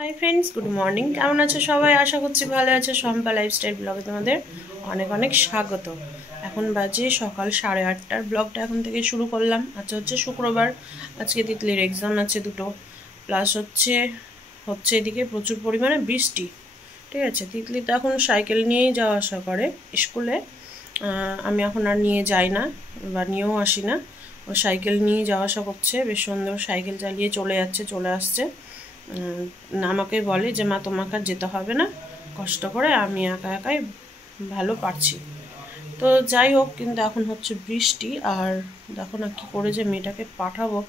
Hi friends, good morning. কেমন আছো সবাই? আশা করছি ভালো আছে। শম্পা লাইফস্টাইল ব্লগে তোমাদের অনেক অনেক স্বাগত। এখন বাজে সকাল 8:30। ব্লগটা এখন থেকে শুরু করলাম। আজকে হচ্ছে শুক্রবার। আজকে তিতলির এক্সাম আছে দুটো, প্লাস হচ্ছে হচ্ছে এদিকে প্রচুর পরিমাণে বৃষ্টি। ঠিক আছে, তিতলি তো এখন সাইকেল নিয়েই যাওয়া আসা করে স্কুলে। আমি এখন আর নিয়ে যাই না বা নিয়েও আসি না। ও সাইকেল নিয়ে যাওয়া আসা করছে, বেশ সুন্দর সাইকেল চালিয়ে চলে যাচ্ছে, চলে আসছে। আমাকে বলে যে মা, তোমাকে আর যেতে হবে না কষ্ট করে, আমি একা একাই ভালো পারছি। তো যাই হোক, কিন্তু এখন হচ্ছে বৃষ্টি, আর দেখো না কী করে যে মেয়েটাকে পাঠাবো।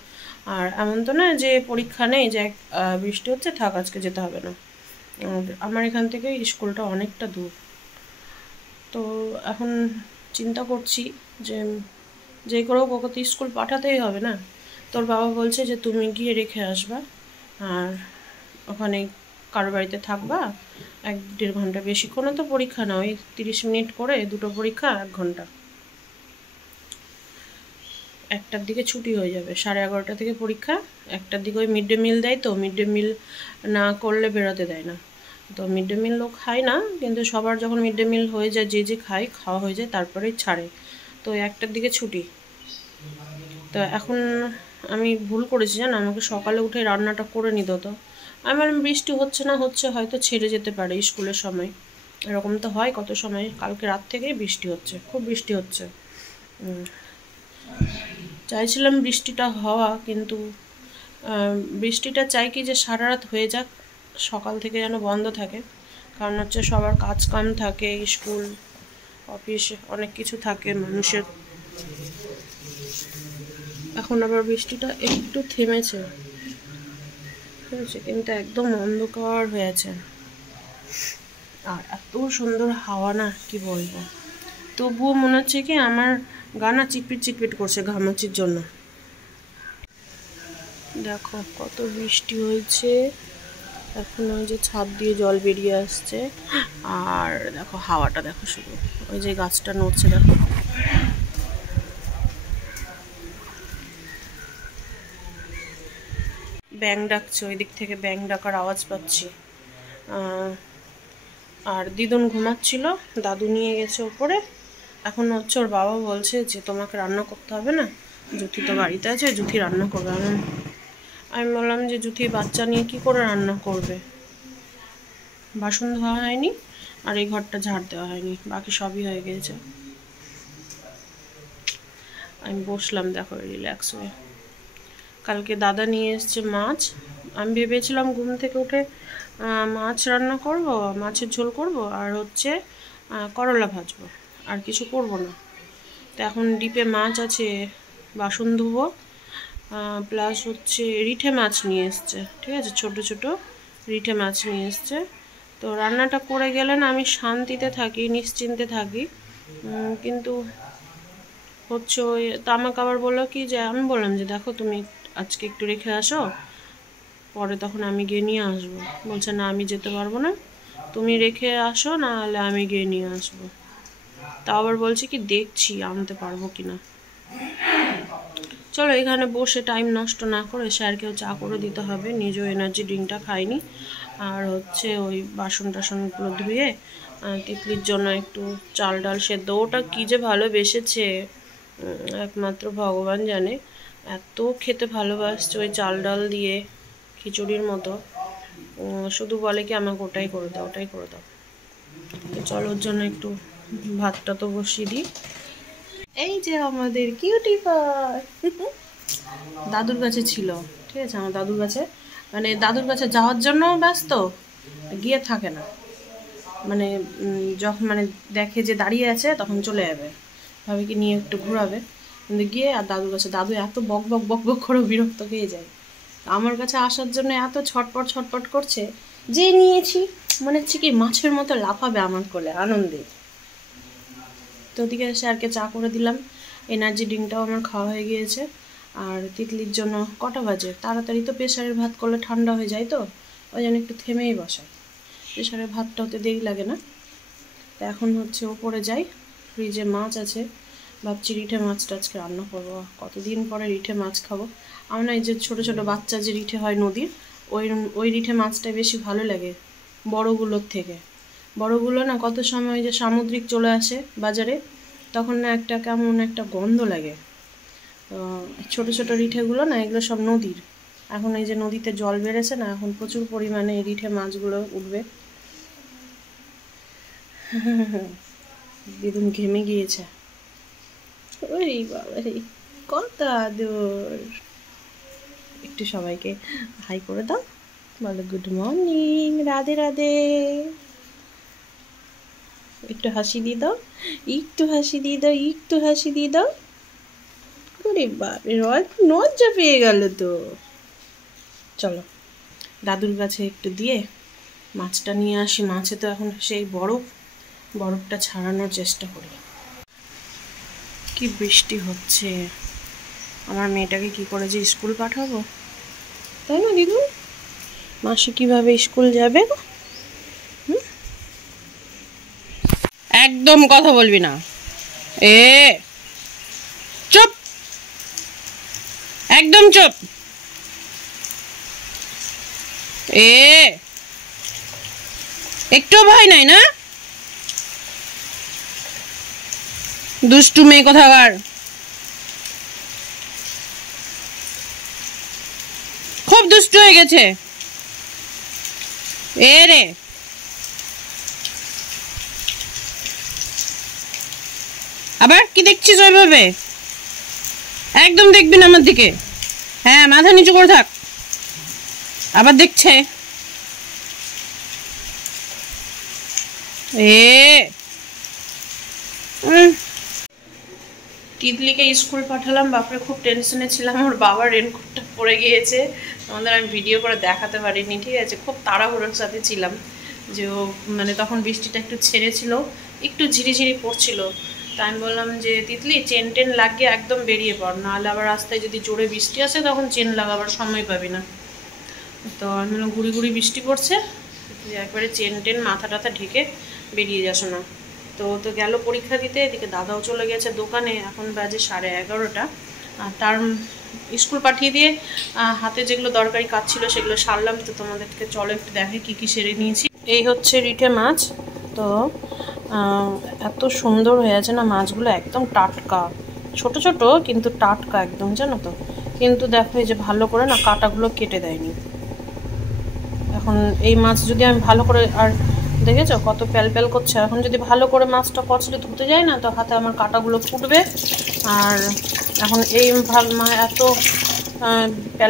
আর এমন তো না যে পরীক্ষা নেই, যে বৃষ্টি হচ্ছে থাক আজকে যেতে হবে না। আমার এখান থেকে স্কুলটা অনেকটা দূর। তো এখন চিন্তা করছি যে যে করেও ওকে তো স্কুল পাঠাতেই হবে না। তোর বাবা বলছে যে তুমি গিয়ে রেখে আসবা, আর ওখানে কারো বাড়িতে থাকবা 1-1.5 ঘন্টা। বেশিক্ষণও তো পরীক্ষা না, ওই 30 মিনিট করে দুটো পরীক্ষা, 1 ঘন্টা। 1টার দিকে ছুটি হয়ে যাবে, 11:30 থেকে পরীক্ষা। 1টার দিকে ওই মিড ডে মিল দেয়, তো মিড ডে মিল না করলে বেরোতে দেয় না। তো মিড ডে মিল লোক খায় না, কিন্তু সবার যখন মিড ডে মিল হয়ে যায়, যে যে খায় খাওয়া হয়ে যায় তারপরেই ছাড়ে। তো 1টার দিকে ছুটি। তো এখন আমি ভুল করেছি জানো, আমাকে সকালে উঠে রান্নাটা করে নিত। তো আমার বৃষ্টি হচ্ছে না, হচ্ছে হয়তো ছেড়ে যেতে পারে স্কুলের সময়, এরকম তো হয় কত সময়। কালকে রাত থেকেই বৃষ্টি হচ্ছে, খুব বৃষ্টি হচ্ছে। চাইছিলাম বৃষ্টিটা হওয়া, কিন্তু বৃষ্টিটা চাই কি যে সারা রাত হয়ে যাক, সকাল থেকে যেন বন্ধ থাকে। কারণ হচ্ছে সবার কাজ কাম থাকে, স্কুল অফিস অনেক কিছু থাকে মানুষের। এখন আবার বৃষ্টিটা একটু থেমেছে, কিন্তু একদম অন্ধকার হয়ে আছে। আর এত সুন্দর হাওয়া না, কি বলবো। তবুও মনে হচ্ছে কি আমার গানা চিটপিট চিটপিট করছে ঘামাচির জন্য। দেখো কত বৃষ্টি হয়েছে, এখন ওই যে ছাদ দিয়ে জল বেরিয়ে আসছে। আর দেখো হাওয়াটা দেখো, শুধু ওই যে গাছটা নড়ছে দেখো। ব্যাং ডাকছে, ওই দিক থেকে ব্যাং ডাকার আওয়াজ পাচ্ছি। আর দিদুন ঘুমাচ্ছিল, দাদু নিয়ে গেছে ওপরে। এখন হচ্ছে ওর বাবা বলছে যে তোমাকে রান্না করতে হবে না, জুথি তো বাড়িতে আছে, জুথি রান্না করবে। আমি বললাম যে জুথি বাচ্চা নিয়ে কি করে রান্না করবে, বাসন ধোয়া হয়নি আর এই ঘরটা ঝাড় দেওয়া হয়নি, বাকি সবই হয়ে গেছে। আমি বসলাম দেখো রিল্যাক্স হয়ে। কালকে দাদা নিয়ে এসছে মাছ। আমি ভেবেছিলাম ঘুম থেকে উঠে মাছ রান্না করব, মাছের ঝোল করব, আর হচ্ছে করলা ভাজবো, আর কিছু করব না। তো এখন ডিপে মাছ আছে, বাসন ধুবো, প্লাস হচ্ছে রিঠে মাছ নিয়ে এসছে। ঠিক আছে, ছোট ছোট রিঠে মাছ নিয়ে এসছে। তো রান্নাটা করে গেলেন আমি শান্তিতে থাকি, নিশ্চিন্তে থাকি। কিন্তু হচ্ছে ওই, তো আমাকে আবার বললো কি যে, আমি বললাম যে দেখো তুমি আজকে একটু রেখে আসো, পরে তখন আমি গিয়ে নিয়ে আসবো। বলছে না, আমি যেতে পারবো না, তুমি রেখে আসো, না হলে আমি গিয়ে নিয়ে আসবো। তা আবার বলছি কি দেখছি আনতে পারবো কিনা। চলো এখানে বসে টাইম নষ্ট না করে স্যারকেও চা করে দিতে হবে, নিজেও এনার্জি ড্রিঙ্কটা খাইনি। আর হচ্ছে ওই বাসন টাসনগুলো ধুয়ে তিতলির জন্য একটু চাল ডাল সেদ্ধ, ওটা কী যে ভালোবেসেছে একমাত্র ভগবান জানে। এত খেতে ভালোবাসছে ওই চাল ডাল দিয়ে খিচুড়ির মতো। শুধু বলে কি আমাকে ওটাই করে দাও, ওটাই করে দাও। তো চলো ওর জন্য একটু ভাতটা তো বসিয়ে দিই। এই যে আমাদের কিউটি পাই দাদুর কাছে ছিল। ঠিক আছে, আমার দাদুর কাছে, মানে দাদুর কাছে যাওয়ার জন্য ব্যস্ত, গিয়ে থাকে না। মানে যখন মানে দেখে যে দাঁড়িয়ে আছে তখন চলে যাবে, ভাবে কি নিয়ে একটু ঘোরাবে, কিন্তু গিয়ে আর দাদুর কাছে, দাদু এত বক বক বক বক করে বিরক্ত হয়ে যায়। আমার কাছে আসার জন্য এত ছটপট ছটপট করছে যে নিয়েছি, মনে হচ্ছে কি মাছের মতো লাফাবে আমার কোলে আনন্দে। তো ওদিকে স্যারকে চা করে দিলাম, এনার্জি ড্রিঙ্কটাও আমার খাওয়া হয়ে গিয়েছে। আর তিতলির জন্য কটা বাজে, তাড়াতাড়ি তো প্রেশারের ভাত করলে ঠান্ডা হয়ে যায়, তো ওই জন্য একটু থেমেই বসায়, প্রেশারের ভাতটা হতে দেরি লাগে না। তো এখন হচ্ছে ওপরে যাই, ফ্রিজে মাছ আছে, ভাবছি রিঠে মাছটা আজকে রান্না করবো। কতদিন পরে রিঠে মাছ খাবো। আমার না এই যে ছোটো ছোটো বাচ্চা যে রিঠে হয় নদীর, ওই ওই রিঠে মাছটা বেশি ভালো লাগে বড়গুলোর থেকে। বড়গুলো না কত সময় ওই যে সামুদ্রিক চলে আসে বাজারে, তখন না একটা কেমন একটা গন্ধ লাগে। ছোট ছোট রিঠেগুলো না, এগুলো সব নদীর। এখন এই যে নদীতে জল বেড়েছে না, এখন প্রচুর পরিমাণে এই রিঠে মাছগুলো উঠবে। দিদুন ঘেমে গিয়েছে। ওই বাবা রে, কত আদর। একটু সবাইকে হাই করে দাও, বলো গুড মর্নিং, রাধে রাধে। একটু হাসি দিয়ে দাও, একটু হাসি দিয়ে দাও, একটু হাসি দিয়ে দাও। ওরে বাপরে, লজ্জা পেয়ে গেল তো। চলো দাদুর কাছে একটু দিয়ে মাছটা নিয়ে আসি। মাছে তো এখন সেই বরফটা ছাড়ানোর চেষ্টা করি। কি বৃষ্টি হচ্ছে, আমার মেয়েটাকে কি করে যে স্কুল পাঠাবো, তাই না দিদু? মাসে কিভাবে স্কুল যাবে? একদম কথা বলবি না, চুপ, একদম চুপ। একটু ভয় নাই না, দুষ্টু মেয়ে কোথাকার। খুব দুষ্টু হয়ে গেছে রে। আবার কি দেখছিস ওইভাবে? একদম দেখবি না আমার দিকে। হ্যাঁ, মাথা নিচু করে থাক। আবার দেখছে। তিতলিকে স্কুল পাঠালাম, বাপরে খুব টেনশনে ছিলাম। ওর বাবার রেনকোটটা পড়ে গিয়েছে, আমাদের আমি ভিডিও করে দেখাতে পারিনি, ঠিক আছে? খুব তাড়াহুড়োর সাথে ছিলাম যে ও মানে তখন বৃষ্টিটা একটু ছেড়েছিল, একটু ঝিরিঝিরি পড়ছিল। তা আমি বললাম যে তিতলি চেন টেন লাগিয়ে একদম বেরিয়ে পড়, নাহলে আবার রাস্তায় যদি জোরে বৃষ্টি আসে তখন চেন লাগাবার সময় পাবি না। তো আমি বললাম গুড়ি গুড়ি বৃষ্টি পড়ছে, একবারে চেন টেন মাথা টাথা ঢেকে বেরিয়ে যাস না। তো গেল পরীক্ষা দিতে, এদিকে দাদাও চলে গেছে দোকানে, এখন বাজে 11:30। তার স্কুল পাঠিয়ে দিয়ে হাতে যেগুলো দরকারি কাজ ছিল সেগুলো সারলাম। তো তোমাদেরকে চলো একটু দেখে কি কি সেরে নিয়েছি। এই হচ্ছে রিঠে মাছ। তো এত সুন্দর হয়ে আছে না মাছগুলো, একদম টাটকা, ছোট ছোট কিন্তু টাটকা একদম, জানো তো? কিন্তু দেখো এই যে ভালো করে না কাঁটাগুলো কেটে দেয়নি। এখন এই মাছ যদি আমি ভালো করে, আর দেখেছো কত প্যাল করছে, এখন যদি ভালো করে মাছটা কচলে ধুতে যায় না তো হাতে আমার কাঁটাগুলো ফুটবে। আর এখন এই এত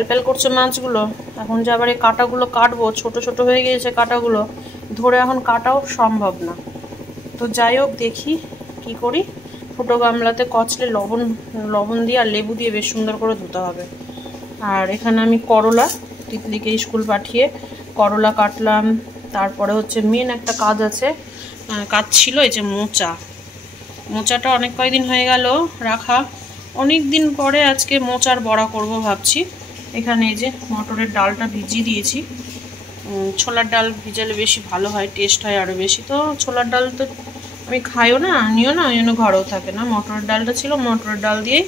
প্যাল করছে মাছগুলো, এখন যে আবার এই কাঁটাগুলো কাটবো, ছোট ছোট হয়ে গিয়েছে কাঁটাগুলো, ধরে এখন কাটাও সম্ভব না। তো যাই হোক, দেখি কি করি। ফুটো গামলাতে কচলে লবণ দিয়ে আর লেবু দিয়ে বেশ সুন্দর করে ধুতে হবে। আর এখানে আমি করলা, তিতলিকে স্কুল পাঠিয়ে করলা কাটলাম। তারপরে হচ্ছে মেন একটা কাজ আছে, কাজ ছিল এই যে মোচাটা অনেক কয়েকদিন হয়ে গেল রাখা, অনেক দিন পরে আজকে মোচার বড়া করব ভাবছি। এখানে এই যে মটরের ডালটা ভিজিয়ে দিয়েছি। ছোলার ডাল ভিজালে বেশি ভালো হয়, টেস্ট হয় আরও বেশি। তো ছোলার ডাল তো আমি খাইও না, আনিও না, ওই জন্য ঘরেও থাকে না। মটরের ডালটা ছিল, মটরের ডাল দিয়েই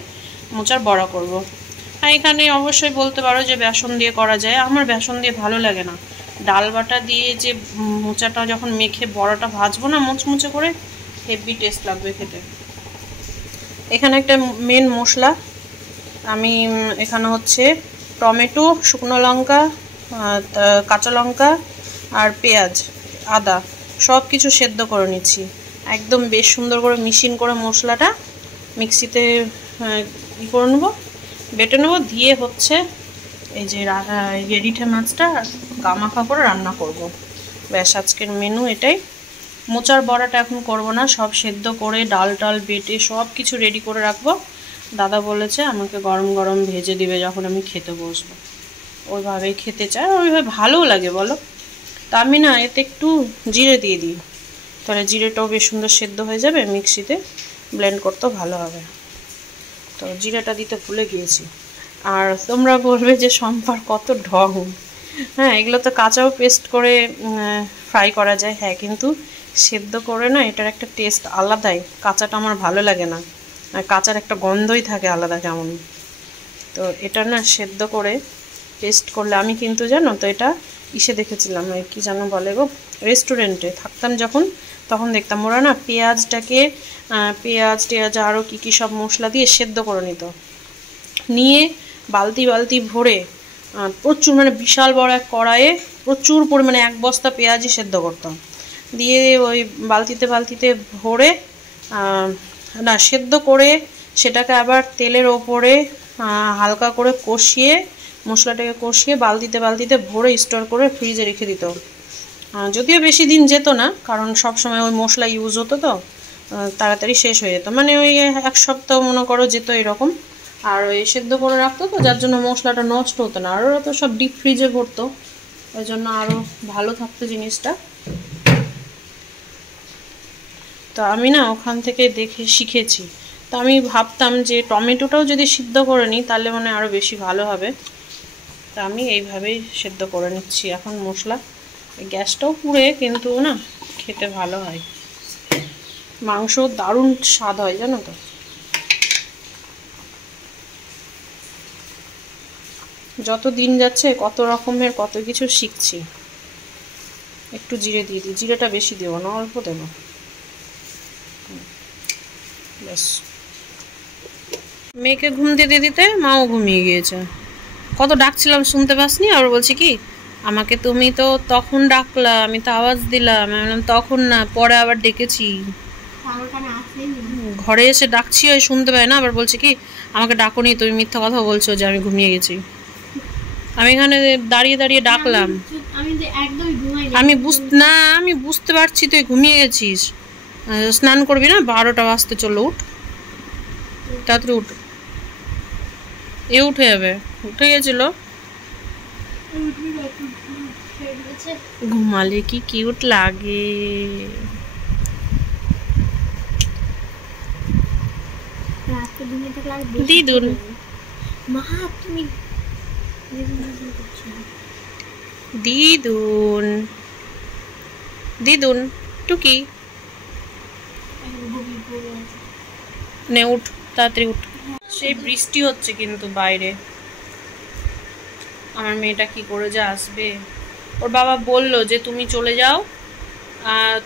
মোচার বড়া করব। আর এখানে অবশ্যই বলতে পারো যে বেসন দিয়ে করা যায়, আমার বেসন দিয়ে ভালো লাগে না। ডাল বাটা দিয়ে যে মোচাটা যখন মেখে বড়াটা ভাজবো না মুচমুচে করে, হেভি টেস্ট লাগবে খেতে। এখানে একটা মেন মশলা, আমি এখানে হচ্ছে টমেটো, শুকনো লঙ্কা, কাঁচা লঙ্কা আর পেঁয়াজ, আদা সব কিছু সেদ্ধ করে নিচ্ছি। একদম বেশ সুন্দর করে মিশিন করে মশলাটা মিক্সিতে করে নেবো, বেটে নেবো, দিয়ে হচ্ছে এই যে রিঠে মাছটা গামাখা করে রান্না করব। ব্যাস আজকের মেনু এটাই। মোচার বড়াটা এখন করব না, সব সেদ্ধ করে ডাল বেটে সব কিছু রেডি করে রাখবো। দাদা বলেছে আমাকে গরম গরম ভেজে দিবে যখন আমি খেতে বসবো, ওইভাবেই খেতে চাই, ওইভাবে ভালোও লাগে বলো। তা আমি না এতে একটু জিরে দিয়ে দিই, তাহলে জিরেটাও বেশ সুন্দর সেদ্ধ হয়ে যাবে, মিক্সিতে ব্লেন্ড করতেও ভালো হবে। তো জিরাটা দিতে ভুলে গিয়েছি। আর তোমরা বলবে যে সম্পার কত ঢং। হ্যাঁ, এগুলো তো কাঁচাও পেস্ট করে ফ্রাই করা যায়, হ্যাঁ, কিন্তু সেদ্ধ করে না এটার একটা টেস্ট আলাদাই। কাঁচাটা আমার ভালো লাগে না, আর কাঁচার একটা গন্ধই থাকে আলাদা কেমন। তো এটা না সেদ্ধ করে টেস্ট করলে। আমি কিন্তু জানো তো এটা ইসে দেখেছিলাম, কি জানো বলে গো, রেস্টুরেন্টে থাকতাম যখন, তখন দেখতাম ওরা না পেঁয়াজটাকে পেঁয়াজ টেয়াজ আরও কী কী সব মশলা দিয়ে সেদ্ধ করে নিত, নিয়ে বালতি বালতি ভরে প্রচুর মানে বিশাল বড় এক কড়াইয়ে প্রচুর পরিমাণে 1 বস্তা পেঁয়াজই সেদ্ধ করতাম, দিয়ে ওই বালতিতে বালতিতে ভরে না সেদ্ধ করে সেটাকে আবার তেলের ওপরে হালকা করে কষিয়ে মশলাটাকে কষিয়ে বালতিতে বালতিতে ভরে স্টোর করে ফ্রিজে রেখে দিত। যদিও বেশি দিন যেত না, কারণ সব সময় ওই মশলা ইউজ হতো তো তাড়াতাড়ি শেষ হয়ে যেত, মানে ওই 1 সপ্তাহ মনে করো যেত এরকম। আর ওই সেদ্ধ করে রাখতো তো, যার জন্য মশলাটা নষ্ট হতো না। আর ওরা তো সব ডিপ ফ্রিজে ভরতো, ওই জন্য আরও ভালো থাকতো জিনিসটা। তো আমি না ওখান থেকে দেখে শিখেছি। তো আমি ভাবতাম যে টমেটোটাও যদি সিদ্ধ করে নিই তাহলে মানে আরও বেশি ভালো হবে। তা আমি এইভাবেই সেদ্ধ করে নিচ্ছি এখন মশলা। গ্যাসটাও পুড়ে, কিন্তু না খেতে ভালো হয়, মাংস দারুণ স্বাদ হয় জানো তো। যত দিন যাচ্ছে কত রকমের কত কিছু শিখছি। একটু জিরে দিয়ে দিই, জিরেটা বেশি দেবো না, অল্প দেবো ব্যাস। মেয়েকে ঘুম দিতে দিতে মাও ঘুমিয়ে গিয়েছে। কত ডাকছিলাম শুনতে পাসনি, আর বলছি কি আমাকে তুমি তো তখন ডাকলা, আমি তো আওয়াজ দিলাম, আমি বললাম তখন না, পরে আবার ডেকেছি, ঘরে এসে ডাকছি ওই শুনতে পাই না, আবার বলছে কি আমাকে ডাকোনি, তুমি মিথ্যা কথা বলছো যে আমি ঘুমিয়ে গেছি। আমি এখানে দাঁড়িয়ে দাঁড়িয়ে ডাকলাম, আমি বুঝতে পারছি তুই ঘুমিয়ে গেছিস, স্নান করবি না, 12টা বাজতে চললো, উঠ তাড়াতাড়ি উঠ। এ উঠে যাবে, উঠে গেছিল, ঘুমালে কি কিউট লাগে। দিদুন দিদুন দিদুন টুকি নে উঠ, তাড়াতাড়ি উঠ। সেই বৃষ্টি হচ্ছে কিন্তু বাইরে, আমার মেয়েটা কি করে যে আসবে। ওর বাবা বলল যে তুমি চলে যাও,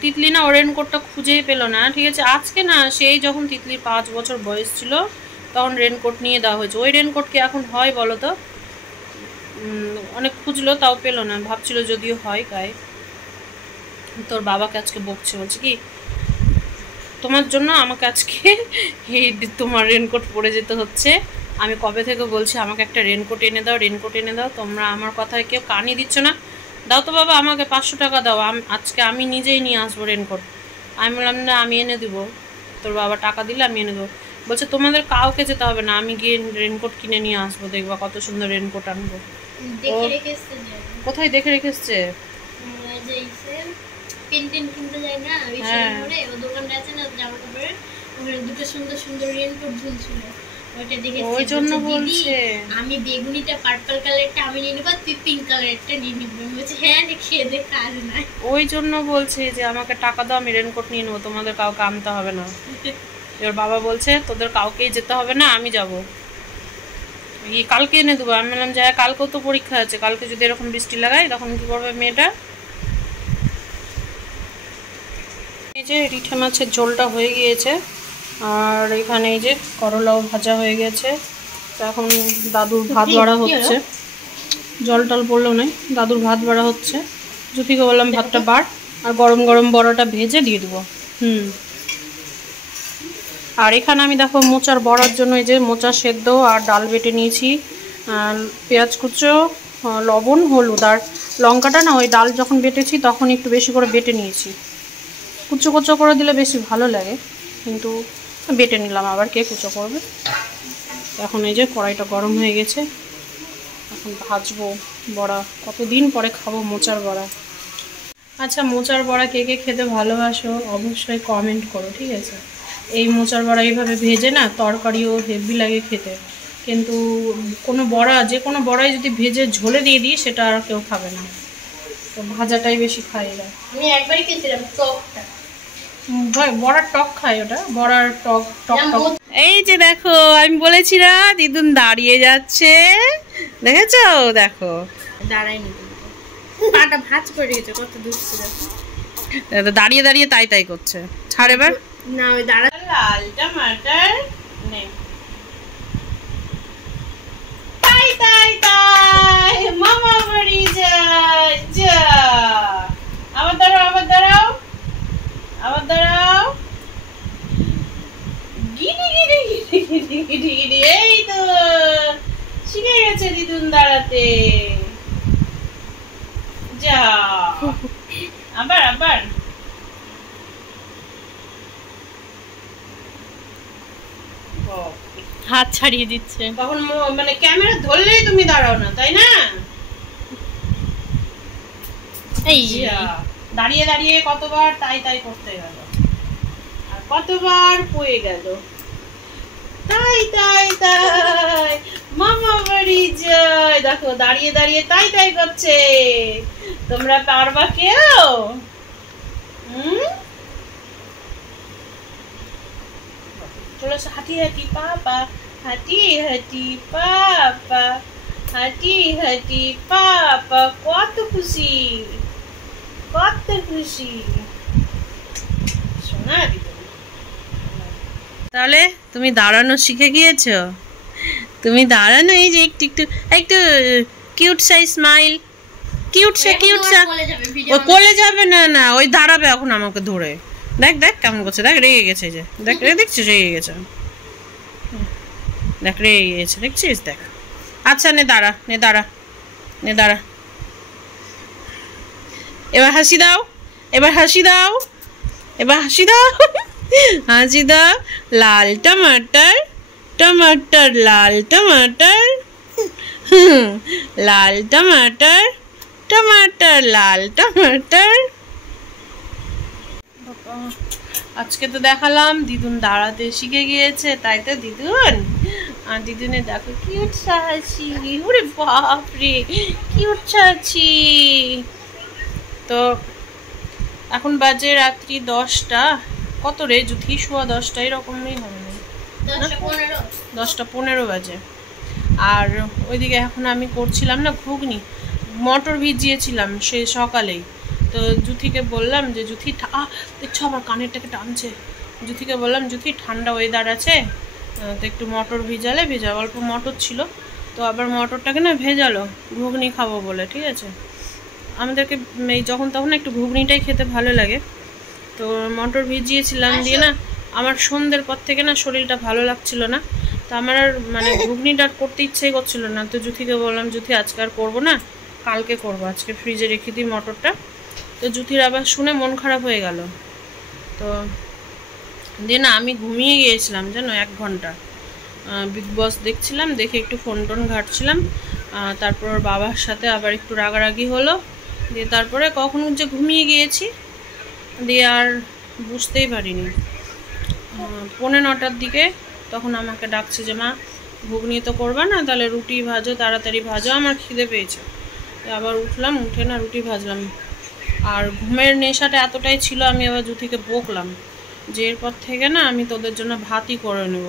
তিতলি না ওর রেনকোটটা খুঁজেই পেল না, ঠিক আছে। আজকে না, সেই যখন তিতলির 5 বছর বয়স ছিল তখন রেনকোট নিয়ে দেওয়া হয়েছে। ওই রেনকোট কি এখন হয় বলো তো? অনেক খুঁজলো তাও পেলো না, ভাবছিল যদিও হয় গায়ে। তোর বাবাকে আজকে বকছে, বলছে কি তোমার জন্য আমাকে আজকে এই তোমার রেনকোট পরে যেতে হচ্ছে। আমি কবে থেকে বলছি আমাকে একটা রেনকোট এনে দাও, রেনকোট এনে দাও, তোমরা আমার কথায় কেউ কানই দিচ্ছ না। দাও তো বাবা আমাকে 500 টাকা দাও, আজকে আমি নিজেই নিয়ে আসবো রেনকোট। আমি বললাম না আমি এনে দেবো, তোর বাবা টাকা দিলে আমি এনে দেবো। বলছে তোমাদের কাউকে যেতে হবে না, আমি গিয়ে রেনকোট কিনে নিয়ে আসবো, দেখবা কত সুন্দর রেনকোট আনবো। কোথায় দেখে রেখেছে? ওই জন্য বলছে আমি বেগুনিটা পার্পল কালারটা আমি নিয়ে নেবো, তুই পিঙ্ক কালারটা নিয়ে নিবি। বলছে হ্যাঁ খেয়ে দে, কাজ নাই। ওই জন্য বলছে যে আমাকে টাকা দাও আমি রেনকোট নিয়ে নেবো, তোমাদের কাউকে আনতে হবে না। ওর বাবা বলছে তোদের কাউকেই যেতে হবে না, আমি যাবো, কালকে এনে দেবো। আমি বললাম যে কালকেও তো পরীক্ষা আছে, কালকে যদি এরকম বৃষ্টি লাগাই তখন কি করবে মেয়েটা। এই যে রিঠা মাছের ঝোলটা হয়ে গিয়েছে, আর এখানে এই যে করলাও ভাজা হয়ে গেছে। তো এখন দাদুর ভাত বাড়া হচ্ছে, জল টল পড়লেও নাই, দাদুর ভাত বাড়া হচ্ছে। জ্যোতিকে বললাম ভাতটা বাড়, আর গরম গরম বড়াটা ভেজে দিয়ে দেবো। আর এখানে আমি দেখো মোচার বড়ার জন্য এই যে মোচা সেদ্ধ আর ডাল বেটে নিয়েছি, পেঁয়াজ কুচো, লবণ, হলুদ আর লঙ্কাটা না ওই ডাল যখন বেটেছি তখন একটু বেশি করে বেটে নিয়েছি। কুচো কুচো করে দিলে বেশি ভালো লাগে, কিন্তু বেটে নিলাম, আবার কে কুচো করবে। এখন এই যে কড়াইটা গরম হয়ে গেছে, এখন ভাজবো বড়া। কতদিন পরে খাবো মোচার বড়া। আচ্ছা মোচার বড়া কে কে খেতে ভালোবাসো অবশ্যই কমেন্ট করো, ঠিক আছে। এই মোচার বড়া এইভাবে ভেজে না তরকারিও হেভি লাগে খেতে, কিন্তু কোনো বড়া যে কোনো বড়াই যদি ভেজে ঝোলে দিয়ে দিই সেটা আর কেউ খাবে না, তো ভাজাটাই বেশি খাই এরা। আমি একবারই খেয়েছিলাম টকটা, বড়ার টক খাই, ওটা বড়ার টক টক টক। এই যে দেখো আমি বলেছি না দিদুন দাঁড়িয়ে যাচ্ছে, দেখেছো? দেখো দাঁড়ায়নি, পাটা ভাঁজ করে গেছে, কত দুষ্টু দেখো। দাঁড়িয়ে দাঁড়িয়ে তাই তাই করছে। ছাড় এবার। না ওই দাঁড়া। লাল টমাটার নে। তাই তাই তাই মামা বাড়ি যাই যা। আবার দাঁড়াও, আবার দাঁড়াও, আবার দাঁড়াও। গিরি গিরি গিরি গিরি গিরি গিরি। এই তো শিখে গেছে দিদুন দাঁড়াতে। যা আবার আবার। হাত ছাড়িয়ে দিচ্ছে। তখন মানে ক্যামেরা ধরলেই তুমি দাঁড়াও না, তাই না? এই দাঁড়িয়ে দাঁড়িয়ে কতবার তাই তাই করতে গেল, আর কতবার পড়ে গেল। তাই তাই তাই মামা বাড়ি যাই। দেখো দাঁড়িয়ে দাঁড়িয়ে তাই তাই করছে। তোমরা পারবা কেউ? চলো হাঁটি হাঁটি পাপা, হাঁটি হাঁটি পাপা, হাঁটি হাঁটি পাপা। কত খুশি, কত খুশি। শোনা দিদি, তাহলে তুমি দাঁড়ানো শিখে গিয়েছো? তুমি দাঁড়ানো, এই যে একটু একটু একটু কিউট সাই স্মাইল, কিউট সা কিউট সা। ও কোলে যাবে না, না ওই দাঁড়াবে এখন আমাকে ধরে। দেখ দেখ কেমন করছে, দেখ রেগে গেছে, যে দেখ দেখছিস রেগে গেছে, দেখ রেগে গেছে, দেখছিস দেখ। আচ্ছা নে দাঁড়া, নে দাঁড়া, নে দাঁড়া। এবার হাসি দাও, এবার হাসি দাও, এবার হাসি দাও, হাসি দাও। লাল টমাটার, টমাটার লাল টমাটার, লাল টমাটার, টমাটার লাল টমাটার। আজকে তো দেখালাম দিদুন দাঁড়াতে শিখে গিয়েছে, তাই তো দিদুন? আর দিদুনে দেখো কিউট হাসি, ওরে বাপরে কিউট হাসি। তো এখন বাজে রাত্রি 10টা। কত রে জুথি? শোয়া 10টা এরকমই হবে না, 10টা 15 বাজে। আর ওইদিকে এখন আমি করছিলাম না ঘুগনি, মটর ভিজিয়েছিলাম সেই সকালেই। তো জুথিকে বললাম যে জুথি, দেখছো আমার কানেরটাকে টানছে। জুথিকে বললাম জুথি ঠান্ডা ওয়েদার আছে, তো একটু মটর ভিজালে, অল্প মটর ছিল তো আবার মটরটাকে না ভেজালো ঘুগনি খাবো বলে, ঠিক আছে? আমাদেরকে এই যখন তখন একটু ঘুগনিটাই খেতে ভালো লাগে। তো মটর ভিজিয়েছিলাম, দিয়ে না আমার সন্ধ্যের পর থেকে না শরীরটা ভালো লাগছিল না। তো আমার আর মানে ঘুগনিটা করতে ইচ্ছেই করছিল না। তো জুথিকে বললাম জুথি আজকে আর করবো না, কালকে করবো, আজকে ফ্রিজে রেখে দিই মটরটা। তো জুথির আবার শুনে মন খারাপ হয়ে গেল। তো দিয়ে না আমি ঘুমিয়ে গিয়েছিলাম জানো 1 ঘন্টা। বিগ বস দেখছিলাম, দেখে একটু ফোন টোন ঘাটছিলাম। তারপর বাবার সাথে আবার একটু রাগারাগি হলো, দিয়ে তারপরে কখন যে ঘুমিয়ে গিয়েছি, দিয়ে আর বুঝতেই পারিনি। 9:45টার দিকে তখন আমাকে ডাকছে যে মা ঘুগনি তো করবা না, তাহলে রুটি ভাজো, তাড়াতাড়ি ভাজো, আমার খিদে পেয়েছে। আবার উঠলাম, উঠে না রুটি ভাজলাম। আর ঘুমের নেশাটা এতটাই ছিল, আমি আবার জুথিকে বকলাম যে এরপর থেকে না আমি তোদের জন্য ভাতই করে নেব,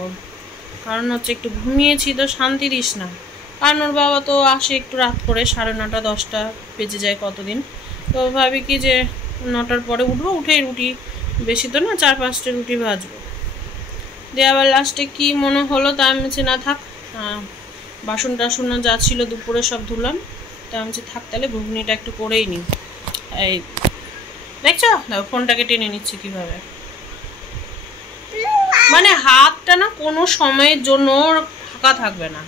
কারণ হচ্ছে একটু ঘুমিয়েছি তো শান্তি দিস না। কারণ ওর বাবা তো আসে একটু রাত করে, 9:30 10টা বেজে যায় কতদিন। তো ভাবি কি যে 9টার পরে উঠবো, উঠেই রুটি, বেশি তো না 4-5টা রুটি ভাজবো। দিয়ে আবার লাস্টে কি মনে হলো, তা আমি বলছি না থাক, বাসন টাসন যা ছিল দুপুরে সব ধুলাম, তা আমি বলছি থাক তাহলে ঘুগনিটা একটু করেই নিই। এই দেখছো ফোনটাকে টেনে নিচ্ছে কিভাবে, মানে হাতটা না কোনো সময়ের জন্য ওর ফাঁকা থাকবে না,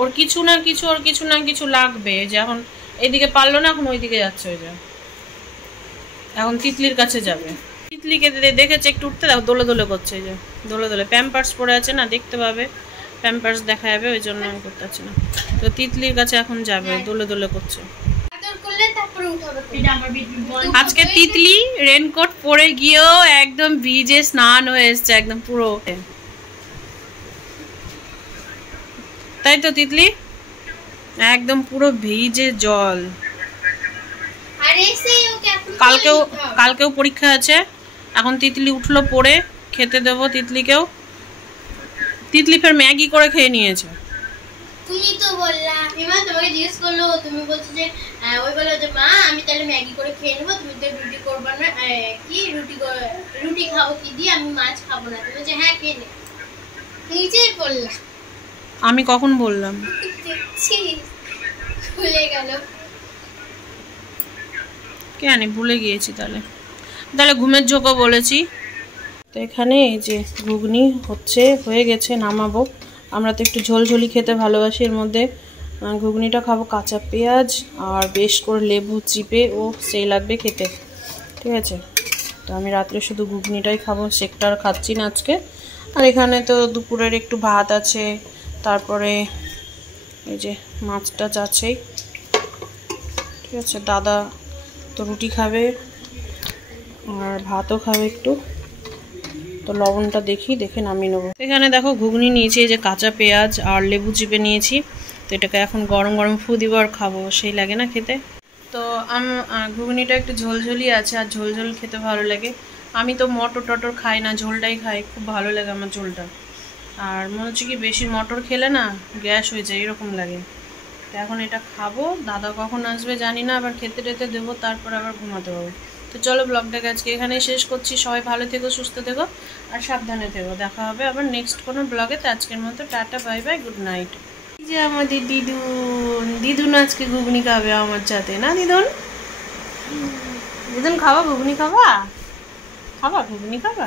ওর কিছু না কিছু, ওর কিছু না কিছু লাগবে। যে এখন এইদিকে পারলো না, এখন ওইদিকে যাচ্ছে, ওই যে এখন তিতলির কাছে যাবে। তিতলিকে দেখেছে একটু উঠতে, দেখো দোলে দোলে করছে, এই যে দোলে দোলে। প্যাম্পার্স পরে আছে না, দেখতে পাবে, প্যাম্পার্স দেখা যাবে, ওই জন্য আমি করতে পারছি না। তো তিতলির কাছে এখন যাবে, দোলে দোলে করছে। আজকে তিতলি রেনকোট পরে গিয়েও একদম ভিজে স্নান হয়ে এসছে একদম পুরো, তাই তো তিতলি একদম পুরো ভিজে জল। কালকেও পরীক্ষা আছে। এখন তিতলি উঠলো পড়ে, খেতে দেবো তিতলিকেও। তিতলি ফের ম্যাগি করে খেয়ে নিয়েছে, তুমি তো বললা, ইমা তোমাকে জিজ্ঞেস করলো, তুমি বলছো যে ওই বলো যে মা আমি তাহলে ম্যাগি করে খেয়ে নেবো, তুমি তো রুটি করবা না, কি রুটি খাবো কি দিয়ে, আমি মাছ খাবো না। তুমি বলছো হ্যাঁ খেয়ে নে, নিজেই বললা। আমি কখন বললাম? ভুলে গেল কেন ভুলে গিয়েছি? তাহলে তাহলে ঘুমের ঝোঁকও বলেছি। তো এখানে এই যে ঘুগনি হয়ে গেছে, নামাবো। আমরা তো একটু ঝোলঝোলি খেতে ভালোবাসি। এর মধ্যে ঘুগনিটা খাবো কাঁচা পেঁয়াজ আর বেশ করে লেবু চিপে, ও সেই লাগবে খেতে, ঠিক আছে? তো আমি রাত্রে শুধু ঘুগনিটাই খাবো, সেকটা আর খাচ্ছি না আজকে। আর এখানে তো দুপুরের একটু ভাত আছে, তারপরে এই যে মাছটা আছেই, ঠিক আছে? দাদা তো রুটি খাবে আর ভাতও খাবে একটু। তো লবণটা দেখে নামিয়ে নেবো। এখানে দেখো ঘুগনি নিয়েছি, এই যে কাঁচা পেঁয়াজ আর লেবু চিপে নিয়েছি। তো এটাকে এখন গরম গরম ফু দিব আর খাবো, সেই লাগে না খেতে? তো ঘুগনিটা একটু ঝোলঝোলি আছে, আর ঝোল খেতে ভালো লাগে। আমি তো মটর টটর খাই না, ঝোলটাই খাই, খুব ভালো লাগে আমার ঝোলটা। আর মনে হচ্ছে কি বেশি মটর খেলে না গ্যাস হয়ে যায়, এরকম লাগে। তো এখন এটা খাবো, দাদা কখন আসবে জানি না, আবার খেতে টেতে দেবো, তারপর আবার ঘুমাতে পাবো। তো চলো ব্লগটাকে আজকে এখানেই শেষ করছি। সবাই ভালো থেকো, সুস্থ থেকো আর সাবধানে থেকো। দেখা হবে আবার নেক্সট কোনো ব্লগে। তো আজকের মতো tata, bye bye, good night. এই যে আমাদের দিদুন আজকে ঘুগনি খাবে আমার সাথে, না দিদুন? দিদুন খাবা ঘুগনি, খাবা ঘুগনি খাবা?